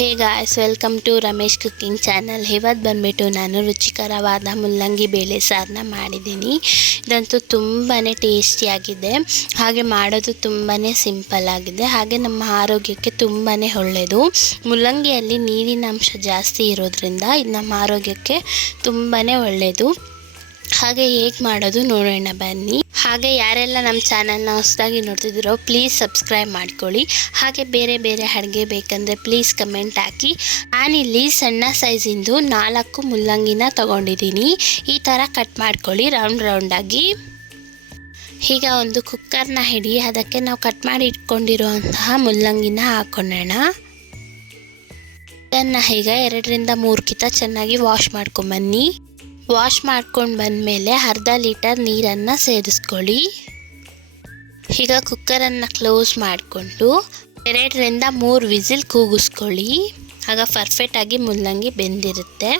Hey guys, welcome to Ramesh cooking channel. ಇವತ್ತು ಬಂದುಬಿಟ್ಟು ನಾನು ರುಚಿಕರವಾದ ಮುಲ್ಲಂಗಿ ಬೇಳೆ ಸಾರನ್ನ ಮಾಡಿದ್ದೀನಿ. ಇದಂತೂ ತುಂಬಾ ಟೇಸ್ಟಿಯಾಗಿದೆ, ಹಾಗೆ ಮಾಡೋದು ತುಂಬಾ ಸಿಂಪಲ್ ಆಗಿದೆ, ಹಾಗೆ ನಮ್ಮ ಆರೋಗ್ಯಕ್ಕೆ ತುಂಬಾ ಒಳ್ಳೆಯದು. ಮುಲ್ಲಂಗಿಯಲ್ಲಿ ನೀರಿನ ಅಂಶ ಜಾಸ್ತಿ ಇರೋದ್ರಿಂದ ಇದು ನಮ್ಮ ಆರೋಗ್ಯಕ್ಕೆ ತುಂಬಾ ಒಳ್ಳೆಯದು. ಹಾಗೆ ಹೇಗೆ ಮಾಡೋದು ನೋಡೋಣ ಬನ್ನಿ. ಹಾಗೆ ಯಾರೆಲ್ಲ ನಮ್ಮ ಚಾನಲ್ನ ಹೊಸದಾಗಿ ನೋಡ್ತಿದ್ದೀರೋ ಪ್ಲೀಸ್ ಸಬ್ಸ್ಕ್ರೈಬ್ ಮಾಡ್ಕೊಳ್ಳಿ. ಹಾಗೆ ಬೇರೆ ಬೇರೆ ಅಡುಗೆ ಬೇಕಂದರೆ ಪ್ಲೀಸ್ ಕಮೆಂಟ್ ಹಾಕಿ. ನಾನಿಲ್ಲಿ ಸಣ್ಣ ಸೈಜಿಂದು 4 ಮುಲ್ಲಂಗಿನ ತೊಗೊಂಡಿದ್ದೀನಿ. ಈ ಥರ ಕಟ್ ಮಾಡ್ಕೊಳ್ಳಿ ರೌಂಡಾಗಿ. ಈಗ ಒಂದು ಕುಕ್ಕರ್ನ ಹಿಡಿ, ಅದಕ್ಕೆ ನಾವು ಕಟ್ ಮಾಡಿ ಇಟ್ಕೊಂಡಿರುವಂತಹ ಮುಲ್ಲಂಗಿನ ಹಾಕ್ಕೊಳ್ಳೋಣ. ಇದನ್ನು ಈಗ 2ರಿಂದ 3 ಕಿತ ಚೆನ್ನಾಗಿ ವಾಶ್ ಮಾಡ್ಕೊಂಬನ್ನಿ. ವಾಶ್ ಮಾಡ್ಕೊಂಡು ಬಂದಮೇಲೆ ಅರ್ಧ ಲೀಟರ್ ನೀರನ್ನು ಸೇರಿಸ್ಕೊಳ್ಳಿ. ಈಗ ಕುಕ್ಕರನ್ನು ಕ್ಲೋಸ್ ಮಾಡಿಕೊಂಡು 2ರಿಂದ 3 ವಿಸಿಲ್ ಕೂಗಿಸ್ಕೊಳ್ಳಿ. ಆಗ ಪರ್ಫೆಕ್ಟಾಗಿ ಮುಲ್ಲಂಗಿ ಬೆಂದಿರುತ್ತೆ.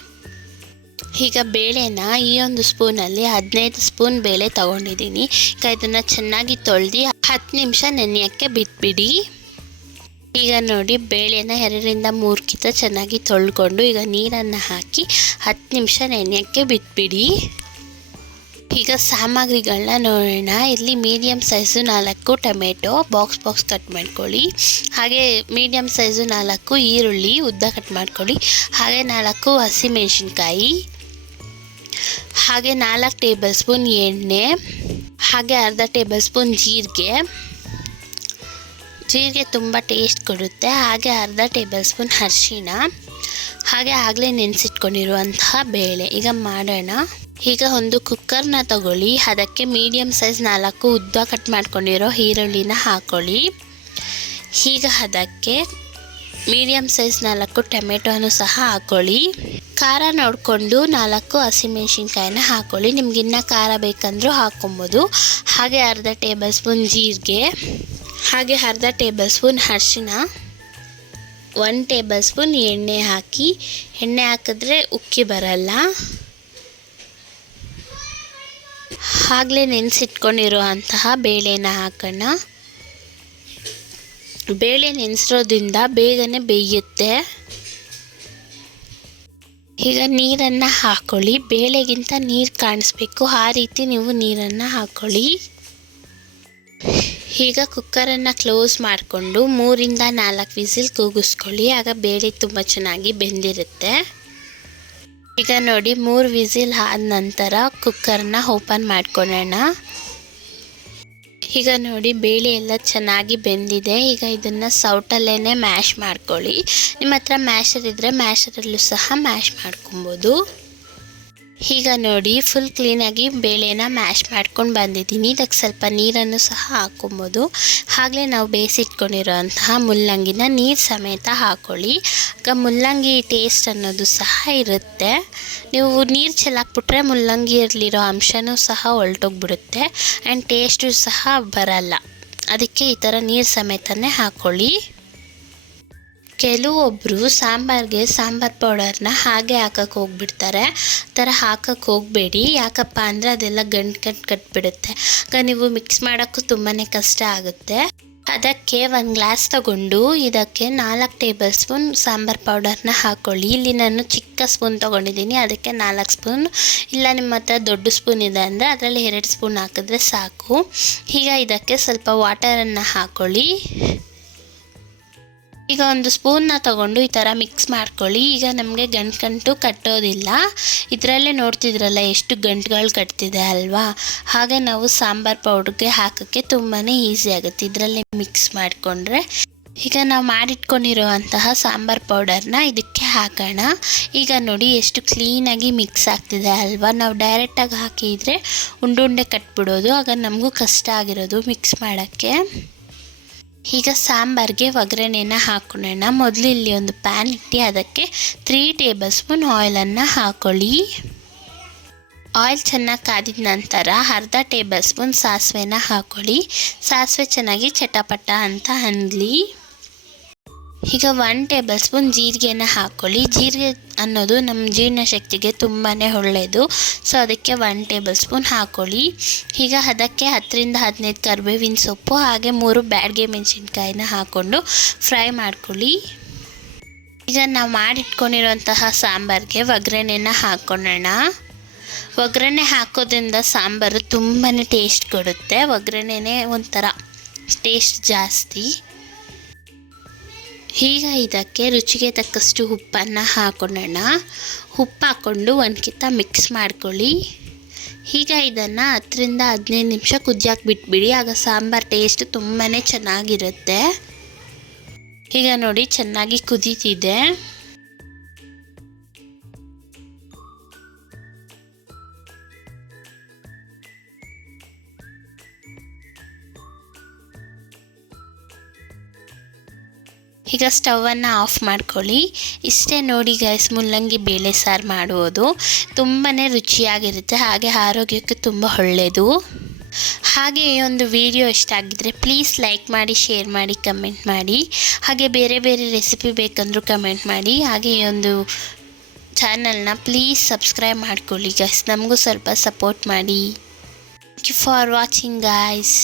ಈಗ ಬೇಳೆನ ಈ ಒಂದು ಸ್ಪೂನಲ್ಲಿ 15 ಸ್ಪೂನ್ ಬೇಳೆ ತೊಗೊಂಡಿದ್ದೀನಿ. ಈಗ ಇದನ್ನು ಚೆನ್ನಾಗಿ ತೊಳೆದು 10 ನಿಮಿಷ ನೆನೆಯೋಕ್ಕೆ ಬಿಟ್ಬಿಡಿ. ಈಗ ನೋಡಿ, ಬೇಳೆನ 2ರಿಂದ 3 ಕಿತ ಚೆನ್ನಾಗಿ ತೊಳ್ಕೊಂಡು ಈಗ ನೀರನ್ನು ಹಾಕಿ 10 ನಿಮಿಷ ನೆನೆಯೋಕ್ಕೆ ಬಿಟ್ಬಿಡಿ. ಈಗ ಸಾಮಗ್ರಿಗಳನ್ನ ನೋಡೋಣ. ಇಲ್ಲಿ medium size 4 tomato box cut ಮಾಡ್ಕೊಳ್ಳಿ. ಹಾಗೆ ಮೀಡಿಯಮ್ ಸೈಜು 4 ಈರುಳ್ಳಿ ಉದ್ದ ಕಟ್ ಮಾಡ್ಕೊಳ್ಳಿ. ಹಾಗೆ 4 ಹಸಿಮೆಣಸಿನ್ಕಾಯಿ, ಹಾಗೆ 4 ಟೇಬಲ್ ಸ್ಪೂನ್ ಎಣ್ಣೆ, ಹಾಗೆ ಅರ್ಧ ಟೇಬಲ್ ಸ್ಪೂನ್ ಜೀರಿಗೆ ತುಂಬ ಟೇಸ್ಟ್ ಕೊಡುತ್ತೆ. ಹಾಗೆ ಅರ್ಧ ಟೇಬಲ್ ಸ್ಪೂನ್ ಅರಿಶಿಣ, ಹಾಗೆ ಆಗಲೇ ನೆನೆಸಿಟ್ಕೊಂಡಿರುವಂತಹ ಬೇಳೆ. ಈಗ ಮಾಡೋಣ. ಈಗ ಒಂದು ಕುಕ್ಕರ್ನ ತಗೊಳ್ಳಿ, ಅದಕ್ಕೆ ಮೀಡಿಯಮ್ ಸೈಜ್ 4 ಉದ್ದ ಕಟ್ ಮಾಡ್ಕೊಂಡಿರೋ ಈರುಳ್ಳಿನ ಹಾಕ್ಕೊಳ್ಳಿ. ಈಗ ಅದಕ್ಕೆ ಮೀಡಿಯಮ್ ಸೈಜ್ 4 ಟೊಮೆಟೊನು ಸಹ ಹಾಕ್ಕೊಳ್ಳಿ. ಖಾರ ನೋಡಿಕೊಂಡು 4 ಹಸಿಮೆಣಸಿನ್ಕಾಯಿನ ಹಾಕ್ಕೊಳ್ಳಿ. ನಿಮ್ಗಿನ್ನ ಖಾರ ಬೇಕಂದ್ರೂ ಹಾಕ್ಕೊಬೋದು. ಹಾಗೆ ಅರ್ಧ ಟೇಬಲ್ ಸ್ಪೂನ್ ಜೀರಿಗೆ, ಹಾಗೆ ಅರ್ಧ ಟೇಬಲ್ ಸ್ಪೂನ್ ಅರಿಶಿಣ, 1 ಟೇಬಲ್ ಸ್ಪೂನ್ ಎಣ್ಣೆ ಹಾಕಿ. ಎಣ್ಣೆ ಹಾಕಿದ್ರೆ ಉಕ್ಕಿ ಬರಲ್ಲ. ಆಗಲೇ ನೆನೆಸಿಟ್ಕೊಂಡಿರುವಂತಹ ಬೇಳೆನ ಹಾಕೋಣ. ಬೇಳೆ ನೆನೆಸಿರೋದ್ರಿಂದ ಬೇಗನೆ ಬೇಯುತ್ತೆ. ಈಗ ನೀರನ್ನು ಹಾಕ್ಕೊಳ್ಳಿ. ಬೇಳೆಗಿಂತ ನೀರು ಕಾಣಿಸ್ಬೇಕು, ಆ ರೀತಿ ನೀವು ನೀರನ್ನು ಹಾಕ್ಕೊಳ್ಳಿ. ಈಗ ಕುಕ್ಕರನ್ನು ಕ್ಲೋಸ್ ಮಾಡಿಕೊಂಡು 3ರಿಂದ 4 ವಿಸಿಲ್ ಕೂಗಿಸ್ಕೊಳ್ಳಿ. ಆಗ ಬೇಳೆ ತುಂಬ ಚೆನ್ನಾಗಿ ಬೆಂದಿರುತ್ತೆ. ಈಗ ನೋಡಿ, 3 ವಿಸಿಲ್ ಆದ ನಂತರ ಕುಕ್ಕರ್ನ ಓಪನ್ ಮಾಡ್ಕೊಳ್ಳೋಣ. ಈಗ ನೋಡಿ, ಬೇಳೆ ಎಲ್ಲ ಚೆನ್ನಾಗಿ ಬೆಂದಿದೆ. ಈಗ ಇದನ್ನು ಸೌಟಲ್ಲೇ ಮ್ಯಾಶ್ ಮಾಡ್ಕೊಳ್ಳಿ. ನಿಮ್ಮ ಹತ್ರ ಮ್ಯಾಶರ್ ಇದ್ದರೆ ಮ್ಯಾಶರಲ್ಲೂ ಸಹ ಮ್ಯಾಶ್ ಮಾಡ್ಕೊಬೋದು. ಈಗ ನೋಡಿ, ಫುಲ್ ಕ್ಲೀನಾಗಿ ಬೇಳೆನ ಮ್ಯಾಶ್ ಮಾಡ್ಕೊಂಡು ಬಂದಿದ್ದೀನಿ. ಇದಕ್ಕೆ ಸ್ವಲ್ಪ ನೀರನ್ನು ಸಹ ಹಾಕ್ಕೊಬೋದು. ಆಗಲೇ ನಾವು ಬೇಯಿಸಿಟ್ಕೊಂಡಿರೋಂತಹ ಮುಲ್ಲಂಗಿನ ನೀರು ಸಮೇತ ಹಾಕ್ಕೊಳ್ಳಿ. ಆಗ ಮುಲ್ಲಂಗಿ ಟೇಸ್ಟ್ ಅನ್ನೋದು ಸಹ ಇರುತ್ತೆ. ನೀವು ನೀರು ಚೆಲ್ಲಾಕ್ಬಿಟ್ರೆ ಮುಲ್ಲಂಗಿಯಲ್ಲಿರೋ ಅಂಶನೂ ಸಹ ಹೊಲ್ಟೋಗ್ಬಿಡುತ್ತೆ ಆ್ಯಂಡ್ ಟೇಸ್ಟು ಸಹ ಬರಲ್ಲ. ಅದಕ್ಕೆ ಈ ಥರ ನೀರು ಸಮೇತನೇ ಹಾಕ್ಕೊಳ್ಳಿ. ಕೆಲವೊಬ್ಬರು ಸಾಂಬಾರಿಗೆ ಸಾಂಬಾರು ಪೌಡರ್ನ ಹಾಗೆ ಹಾಕಕ್ಕೆ ಹೋಗ್ಬಿಡ್ತಾರೆ. ಆ ಥರ ಹಾಕಕ್ಕೆ ಹೋಗಬೇಡಿ. ಯಾಕಪ್ಪ ಅಂದರೆ ಅದೆಲ್ಲ ಗಂಟು ಕಟ್ಬಿಡುತ್ತೆ. ಆಗ ನೀವು ಮಿಕ್ಸ್ ಮಾಡೋಕ್ಕೂ ತುಂಬಾ ಕಷ್ಟ ಆಗುತ್ತೆ. ಅದಕ್ಕೆ 1 ಗ್ಲಾಸ್ ತಗೊಂಡು ಇದಕ್ಕೆ 4 ಟೇಬಲ್ ಸ್ಪೂನ್ ಸಾಂಬಾರು ಪೌಡರ್ನ ಹಾಕ್ಕೊಳ್ಳಿ. ಇಲ್ಲಿ ನಾನು ಚಿಕ್ಕ ಸ್ಪೂನ್ ತೊಗೊಂಡಿದ್ದೀನಿ, ಅದಕ್ಕೆ 4 ಸ್ಪೂನ್. ಇಲ್ಲ ನಿಮ್ಮ ಹತ್ರ ದೊಡ್ಡ ಸ್ಪೂನ್ ಇದೆ ಅಂದರೆ ಅದರಲ್ಲಿ 2 ಸ್ಪೂನ್ ಹಾಕಿದ್ರೆ ಸಾಕು. ಈಗ ಇದಕ್ಕೆ ಸ್ವಲ್ಪ ವಾಟರನ್ನು ಹಾಕ್ಕೊಳ್ಳಿ. ಈಗ ಒಂದು ಸ್ಪೂನ್ನ ತಗೊಂಡು ಈ ಥರ ಮಿಕ್ಸ್ ಮಾಡ್ಕೊಳ್ಳಿ. ಈಗ ನಮಗೆ ಗಂಟು ಕಟ್ಟೋದಿಲ್ಲ. ಇದರಲ್ಲೇ ನೋಡ್ತಿದ್ರಲ್ಲ ಎಷ್ಟು ಗಂಟುಗಳು ಕಟ್ತಿದೆ ಅಲ್ವಾ. ಹಾಗೆ ನಾವು ಸಾಂಬಾರು ಪೌಡ್ರಿಗೆ ಹಾಕೋಕ್ಕೆ ತುಂಬಾ ಈಸಿ ಆಗುತ್ತೆ ಇದರಲ್ಲೇ ಮಿಕ್ಸ್ ಮಾಡಿಕೊಂಡ್ರೆ. ಈಗ ನಾವು ಮಾಡಿಟ್ಕೊಂಡಿರುವಂತಹ ಸಾಂಬಾರು ಪೌಡರ್ನ ಇದಕ್ಕೆ ಹಾಕೋಣ. ಈಗ ನೋಡಿ ಎಷ್ಟು ಕ್ಲೀನಾಗಿ ಮಿಕ್ಸ್ ಆಗ್ತಿದೆ ಅಲ್ವಾ. ನಾವು ಡೈರೆಕ್ಟಾಗಿ ಹಾಕಿದರೆ ಉಂಡೆ ಕಟ್ಬಿಡೋದು, ಆಗ ನಮಗೂ ಕಷ್ಟ ಆಗಿರೋದು ಮಿಕ್ಸ್ ಮಾಡೋಕ್ಕೆ. ಈಗ ಸಾಂಬಾರಿಗೆ ಒಗ್ಗರಣೆನ ಹಾಕೊಳ್ಳೋಣ. ಮೊದಲು ಇಲ್ಲಿ ಒಂದು ಪ್ಯಾನ್ ಇಟ್ಟು ಅದಕ್ಕೆ 3 ಟೇಬಲ್ ಸ್ಪೂನ್ ಆಯಿಲನ್ನು ಹಾಕ್ಕೊಳ್ಳಿ. ಆಯಿಲ್ ಚೆನ್ನಾಗಿ ಕಾದಿದ ನಂತರ ಅರ್ಧ ಟೇಬಲ್ ಸ್ಪೂನ್ ಸಾಸಿವೆನ ಹಾಕ್ಕೊಳ್ಳಿ. ಸಾಸಿವೆ ಚೆನ್ನಾಗಿ ಚಟಪಟ ಅಂತ ಅನ್ನಲಿ. ಈಗ 1 ಟೇಬಲ್ ಸ್ಪೂನ್ ಜೀರಿಗೆನ ಹಾಕ್ಕೊಳ್ಳಿ. ಜೀರಿಗೆ ಅನ್ನೋದು ನಮ್ಮ ಜೀರ್ಣಶಕ್ತಿಗೆ ತುಂಬಾ ಒಳ್ಳೆಯದು. ಸೊ ಅದಕ್ಕೆ 1 ಟೇಬಲ್ ಸ್ಪೂನ್ ಹಾಕ್ಕೊಳ್ಳಿ. ಈಗ ಅದಕ್ಕೆ 10ರಿಂದ 15 ಕರಿಬೇವಿನ ಸೊಪ್ಪು, ಹಾಗೆ 3 ಬ್ಯಾಡಗೆ ಮೆಣಸಿನ್ಕಾಯಿನ ಹಾಕ್ಕೊಂಡು ಫ್ರೈ ಮಾಡ್ಕೊಳ್ಳಿ. ಈಗ ನಾವು ಮಾಡಿಟ್ಕೊಂಡಿರೋಂತಹ ಸಾಂಬಾರಿಗೆ ಒಗ್ಗರಣೆನ ಹಾಕ್ಕೊಳ್ಳೋಣ. ಒಗ್ಗರಣೆ ಹಾಕೋದ್ರಿಂದ ಸಾಂಬಾರು ತುಂಬಾ ಟೇಸ್ಟ್ ಕೊಡುತ್ತೆ. ಒಗ್ಗರಣೆನೇ ಒಂಥರ ಟೇಸ್ಟ್ ಜಾಸ್ತಿ. ಈಗ ಇದಕ್ಕೆ ರುಚಿಗೆ ತಕ್ಕಷ್ಟು ಉಪ್ಪನ್ನು ಹಾಕೊಳ್ಳೋಣ. ಉಪ್ಪು ಹಾಕ್ಕೊಂಡು ಒಂದು ಕಿತ್ತ ಮಿಕ್ಸ್ ಮಾಡ್ಕೊಳ್ಳಿ. ಈಗ ಇದನ್ನು 10ರಿಂದ 15 ನಿಮಿಷ ಕುದಿಯೋಕೆ ಬಿಟ್ಬಿಡಿ. ಆಗ ಸಾಂಬಾರು ಟೇಸ್ಟ್ ತುಂಬಾ ಚೆನ್ನಾಗಿರುತ್ತೆ. ಈಗ ನೋಡಿ ಚೆನ್ನಾಗಿ ಕುದೀತಿದೆ. ಈಗ ಸ್ಟವನ್ನು ಆಫ್ ಮಾಡ್ಕೊಳ್ಳಿ. ಇಷ್ಟೇ ನೋಡಿ ಗೈಸ್, ಮುಲ್ಲಂಗಿ ಬೇಳೆ ಸಾರು ಮಾಡುವುದು ತುಂಬಾ ರುಚಿಯಾಗಿರುತ್ತೆ, ಹಾಗೆ ಆರೋಗ್ಯಕ್ಕೆ ತುಂಬ ಒಳ್ಳೆಯದು. ಹಾಗೆ ಈ ಒಂದು ವಿಡಿಯೋ ಇಷ್ಟ ಆಗಿದ್ದರೆ ಪ್ಲೀಸ್ ಲೈಕ್ ಮಾಡಿ, ಶೇರ್ ಮಾಡಿ, ಕಮೆಂಟ್ ಮಾಡಿ. ಹಾಗೆ ಬೇರೆ ಬೇರೆ ರೆಸಿಪಿ ಬೇಕಂದ್ರೂ ಕಮೆಂಟ್ ಮಾಡಿ. ಹಾಗೆ ಈ ಒಂದು ಚಾನಲ್ನ ಪ್ಲೀಸ್ ಸಬ್ಸ್ಕ್ರೈಬ್ ಮಾಡ್ಕೊಳ್ಳಿ ಗೈಸ್, ನಮಗೂ ಸ್ವಲ್ಪ ಸಪೋರ್ಟ್ ಮಾಡಿ. Thank you for watching guys.